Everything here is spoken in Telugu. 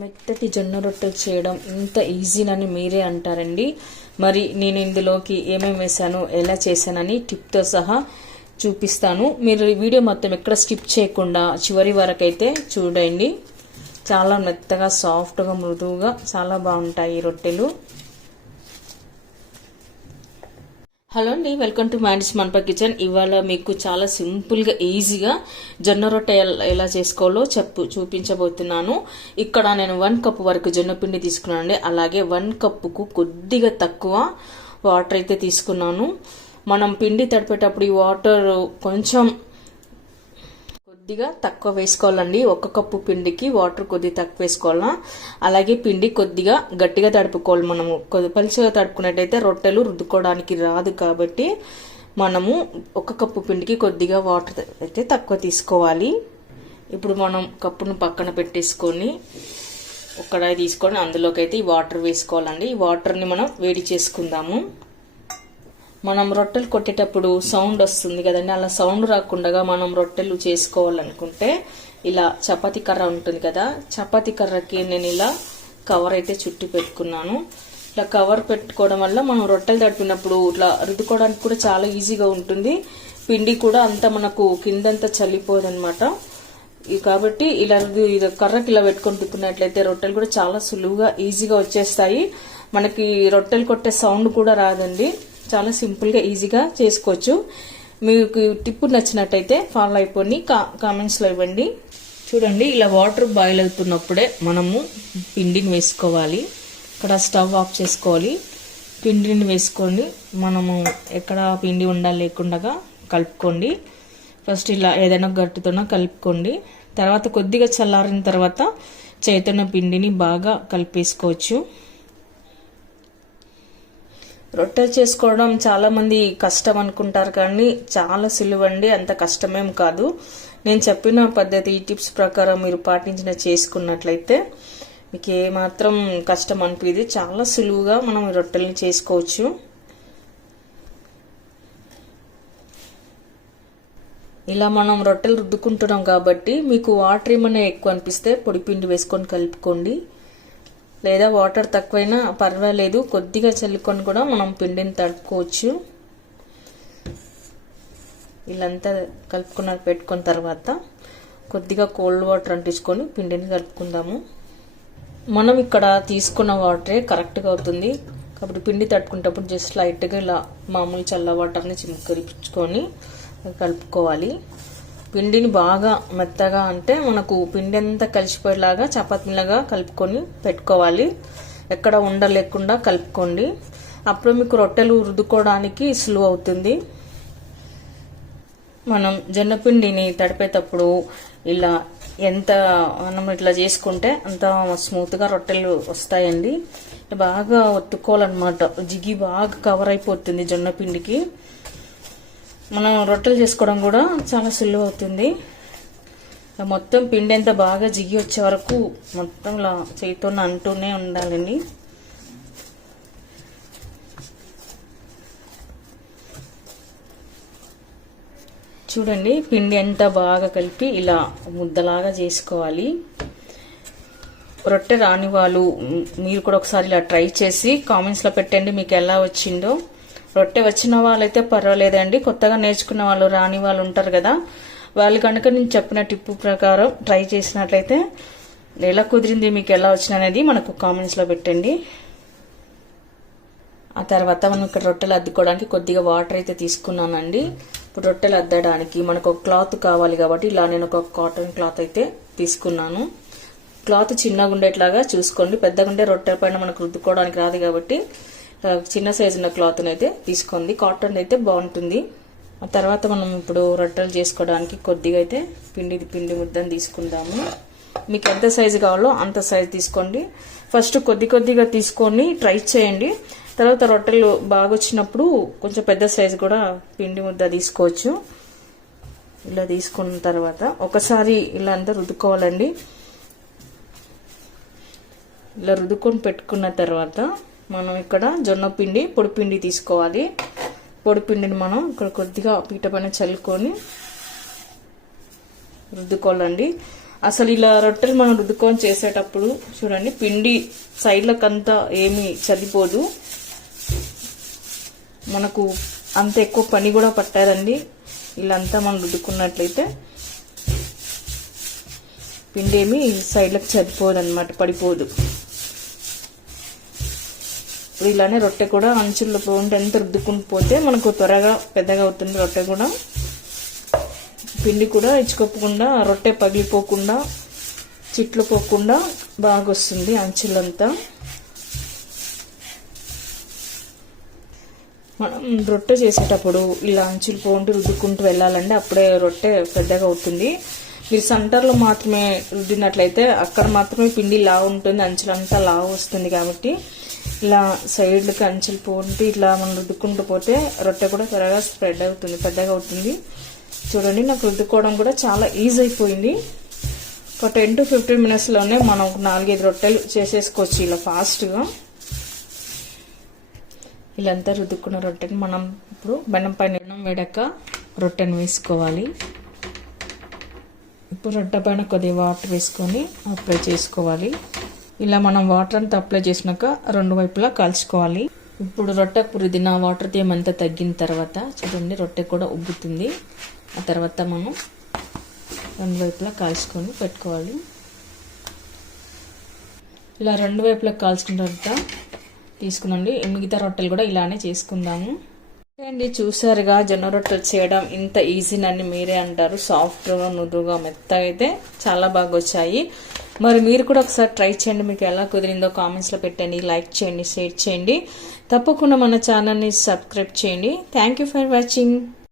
మెత్తటి జొన్న రొట్టెలు చేయడం ఇంత ఈజీనని మీరే అంటారండి. మరి నేను ఇందులోకి ఏమేమి వేసాను, ఎలా చేశానని టిప్తో సహా చూపిస్తాను. మీరు ఈ వీడియో మొత్తం ఎక్కడ స్కిప్ చేయకుండా చివరి వరకు అయితే చూడండి. చాలా మెత్తగా, సాఫ్ట్గా, మృదువుగా చాలా బాగుంటాయి ఈ రొట్టెలు. హలో అండి, వెల్కమ్ టు మ్యాండిస్ మన్పా కిచెన్. ఇవాళ మీకు చాలా సింపుల్గా ఈజీగా జొన్న రొట్టె ఎలా చేసుకోవాలో చూపించబోతున్నాను. ఇక్కడ నేను 1 కప్ వరకు జొన్న పిండి తీసుకున్నాను. అలాగే 1 కప్పుకు కొద్దిగా తక్కువ వాటర్ అయితే తీసుకున్నాను. మనం పిండి తడిపేటప్పుడు ఈ వాటర్ కొంచెం కొద్దిగా తక్కువ వేసుకోవాలండి. 1 కప్పు పిండికి వాటర్ కొద్దిగా తక్కువ వేసుకోవాలా. అలాగే పిండి కొద్దిగా గట్టిగా తడుపుకోవాలి. మనము పలుచగా తడుపుకున్నట్టయితే రొట్టెలు రుద్దుకోవడానికి రాదు. కాబట్టి మనము 1 కప్పు పిండికి కొద్దిగా వాటర్ అయితే తక్కువ తీసుకోవాలి. ఇప్పుడు మనం కప్పును పక్కన పెట్టేసుకొని ఒక కడాయి తీసుకొని అందులోకి అయితే ఈ వాటర్ వేసుకోవాలండి. ఈ వాటర్ని మనం వేడి చేసుకుందాము. మనం రొట్టెలు కొట్టేటప్పుడు సౌండ్ వస్తుంది కదండి, అలా సౌండ్ రాకుండా మనం రొట్టెలు చేసుకోవాలనుకుంటే ఇలా చపాతీ కర్ర ఉంటుంది కదా, చపాతీ కర్రకి నేను ఇలా కవర్ అయితే చుట్టి పెట్టుకున్నాను. ఇలా కవర్ పెట్టుకోవడం వల్ల మనం రొట్టెలు తడిపినప్పుడు ఇట్లా రుద్దుకోవడానికి కూడా చాలా ఈజీగా ఉంటుంది. పిండి కూడా అంతా మనకు కిందంతా చల్లిపోదనమాట. కాబట్టి ఇలా కర్రకి ఇలా పెట్టుకొని తిప్పుకున్నట్లయితే రొట్టెలు కూడా చాలా సులువుగా ఈజీగా వచ్చేస్తాయి. మనకి రొట్టెలు కొట్టే సౌండ్ కూడా రాదండి. చాలా సింపుల్గా ఈజీగా చేసుకోవచ్చు. మీకు టిప్పు నచ్చినట్టయితే ఫాలో అయిపోయి కామెంట్స్లో ఇవ్వండి. చూడండి, ఇలా వాటర్ బాయిల్ అవుతున్నప్పుడే మనము పిండిని వేసుకోవాలి. ఇక్కడ స్టవ్ ఆఫ్ చేసుకోవాలి. పిండిని వేసుకొని మనము ఎక్కడ పిండి ఉండాలి లేకుండా కలుపుకోండి. ఫస్ట్ ఇలా ఏదైనా గట్టుతోనో కలుపుకోండి. తర్వాత కొద్దిగా చల్లారిన తర్వాత చేతున్న పిండిని బాగా కలిపేసుకోవచ్చు. రొట్టెలు చేసుకోవడం చాలా మంది కష్టం అనుకుంటారు, కానీ చాలా సులువండి. అంత కష్టమేం కాదు. నేను చెప్పిన పద్ధతి, ఈ టిప్స్ ప్రకారం మీరు పాటించిన చేసుకున్నట్లయితే మీకు ఏమాత్రం కష్టం అనిపిది. చాలా సులువుగా మనం రొట్టెల్ని చేసుకోవచ్చు. ఇలా మనం రొట్టెలు రుద్దుకుంటున్నాం కాబట్టి మీకు వాటర్ ఏమైనా ఎక్కువ అనిపిస్తే పొడి పిండి వేసుకొని కలుపుకోండి. లేదా వాటర్ తక్కువైనా పర్వాలేదు, కొద్దిగా చల్లుకొని కూడా మనం పిండిని తడుపుకోవచ్చు. ఇలాంతా పెట్టుకున్న తర్వాత కొద్దిగా కోల్డ్ వాటర్ అంటించుకొని పిండిని కలుపుకుందాము. మనం ఇక్కడ తీసుకున్న వాటరే కరెక్ట్గా అవుతుంది. కాబట్టి పిండి తట్టుకునేటప్పుడు జస్ట్ లైట్గా ఇలా మామూలు చల్ల వాటర్ని చిమ్కరించుకొని కలుపుకోవాలి. పిండిని బాగా మెత్తగా అంటే మనకు పిండి అంతా కలిసిపోయేలాగా చపాతీలాగా కలుపుకొని పెట్టుకోవాలి. ఎక్కడ ఉండలేకుండా కలుపుకోండి. అప్పుడు మీకు రొట్టెలు రుద్దుకోవడానికి సులువు అవుతుంది. మనం జొన్నపిండిని తడిపేటప్పుడు ఇలా మనం ఇట్లా చేసుకుంటే అంత స్మూత్గా రొట్టెలు వస్తాయండి. బాగా ఒత్తుకోవాలన్నమాట. జిగి బాగా కవర్ అయిపోతుంది జొన్నపిండికి. మనం రొట్టెలు చేసుకోవడం కూడా చాలా సులువు అవుతుంది. మొత్తం పిండి అంతా బాగా జిగి వచ్చే వరకు మొత్తం ఇలా చేతితో అంటూనే ఉండాలండి. చూడండి, పిండి అంతా బాగా కలిపి ఇలా ముద్దలాగా చేసుకోవాలి. రొట్టె రాని వాళ్ళు మీరు కూడా ఒకసారి ఇలా ట్రై చేసి కామెంట్స్లో పెట్టండి మీకు ఎలా వచ్చిందో. రొట్టె వచ్చిన వాళ్ళైతే పర్వాలేదండి. కొత్తగా నేర్చుకున్న వాళ్ళు, రాని వాళ్ళు ఉంటారు కదా, వాళ్ళు కనుక నేను చెప్పిన టిప్పు ప్రకారం ట్రై చేసినట్లయితే ఎలా కుదిరింది, మీకు ఎలా వచ్చింది అనేది మనకు కామెంట్స్లో పెట్టండి. ఆ తర్వాత మనం ఇక్కడ రొట్టెలు అద్దుకోవడానికి కొద్దిగా వాటర్ అయితే తీసుకున్నానండి. ఇప్పుడు రొట్టెలు అద్దడానికి మనకు ఒక క్లాత్ కావాలి కాబట్టి ఇలా నేను ఒక కాటన్ క్లాత్ అయితే తీసుకున్నాను. క్లాత్ చిన్నగా ఉండేట్లాగా చూసుకోండి. పెద్దగా ఉండే రొట్టెల పైన మనకు రుద్దుకోవడానికి రాదు కాబట్టి చిన్న సైజు ఉన్న క్లాత్ని అయితే తీసుకోండి. కాటన్ అయితే బాగుంటుంది. ఆ తర్వాత మనం ఇప్పుడు రొట్టెలు చేసుకోవడానికి కొద్దిగా అయితే పిండి ముద్దను తీసుకుందాము. మీకు ఎంత సైజు కావాలో అంత సైజు తీసుకోండి. ఫస్ట్ కొద్దిగా తీసుకొని ట్రై చేయండి. తర్వాత రొట్టెలు బాగా వచ్చినప్పుడు కొంచెం పెద్ద సైజు కూడా పిండి ముద్ద తీసుకోవచ్చు. ఇలా తీసుకున్న తర్వాత ఒకసారి ఇలా అంతా రుద్దుకోవాలండి. ఇలా రుద్దుకొని పెట్టుకున్న తర్వాత మనం ఇక్కడ జొన్న పిండి, పొడి పిండి తీసుకోవాలి. పొడి పిండిని మనం ఇక్కడ కొద్దిగా పీట పైన చల్లుకొని రుద్దుకోవాలండి. అసలు ఇలా రొట్టెలు మనం రుద్దుకొని చేసేటప్పుడు చూడండి, పిండి సైడ్లకంతా ఏమీ చదిపోదు, మనకు అంత ఎక్కువ పని కూడా పట్టారండి. ఇలా అంతా మనం రుద్దుకున్నట్లయితే పిండి ఏమి సైడ్లకు చదిపోదు అనమాట, పడిపోదు. ఇప్పుడు ఇలానే రొట్టె కూడా అంచుల్లో పోండి ఎంత రుద్దుకుని పోతే మనకు త్వరగా పెద్దగా అవుతుంది రొట్టె కూడా. పిండి కూడా ఇచ్చుకోకుండా, రొట్టె పగిలిపోకుండా, చిట్లు పోకుండా బాగా వస్తుంది అంచులంతా. మనం రొట్టె చేసేటప్పుడు ఇలా అంచులు పోండి రుద్దుకుంటూ వెళ్ళాలండి, అప్పుడే రొట్టె పెద్దగా అవుతుంది. మీరు సెంటర్లో మాత్రమే రుద్దినట్లయితే అక్కడ మాత్రమే పిండి లావు ఉంటుంది, అంచులంతా లావు వస్తుంది. కాబట్టి ఇలా సైడ్లకి అంచులు పోండి ఇట్లా మనం రుద్దుకుంటూ పోతే రొట్టె కూడా త్వరగా స్ప్రెడ్ అవుతుంది, పెద్దగా అవుతుంది. చూడండి, నాకు రుద్దుకోవడం కూడా చాలా ఈజీ అయిపోయింది. ఒక 10 to 15 minutesలోనే మనం 4-5 రొట్టెలు చేసేసుకోవచ్చు ఇలా ఫాస్ట్గా. ఇలా అంతా రుద్దుకున్న రొట్టెని మనం ఇప్పుడు బెల్లం పైన వేడక రొట్టెను వేసుకోవాలి. ఇప్పుడు రొట్టె పైన కొద్దిగా వాటర్ వేసుకొని అప్లై చేసుకోవాలి. ఇలా మనం వాటర్ అంతా అప్లై చేసినాక 2 వైపులా కాల్చుకోవాలి. ఇప్పుడు రొట్టె రుద్దిన వాటర్ తేమంతా తగ్గిన తర్వాత చూడండి, రొట్టె కూడా ఉబ్బుతుంది. ఆ తర్వాత మనం 2 వైపులా కాల్చుకొని పెట్టుకోవాలి. ఇలా 2 వైపులా కాల్చుకున్న తర్వాత తీసుకునండి. మిగతా రొట్టెలు కూడా ఇలానే చేసుకుందాము. అండి, చూసారుగా జొన్న రొట్టెలు చేయడం ఇంత ఈజీనని మీరే అంటారు. సాఫ్ట్గా, నురుగా, మెత్తగా అయితే చాలా బాగా వచ్చాయి. మరి మీరు కూడా ఒకసారి ట్రై చేయండి. మీకు ఎలా కుదిరిందో కామెంట్స్లో పెట్టండి, లైక్ చేయండి, షేర్ చేయండి. తప్పకుండా మన ఛానల్ని సబ్స్క్రైబ్ చేయండి. Thank you for watching.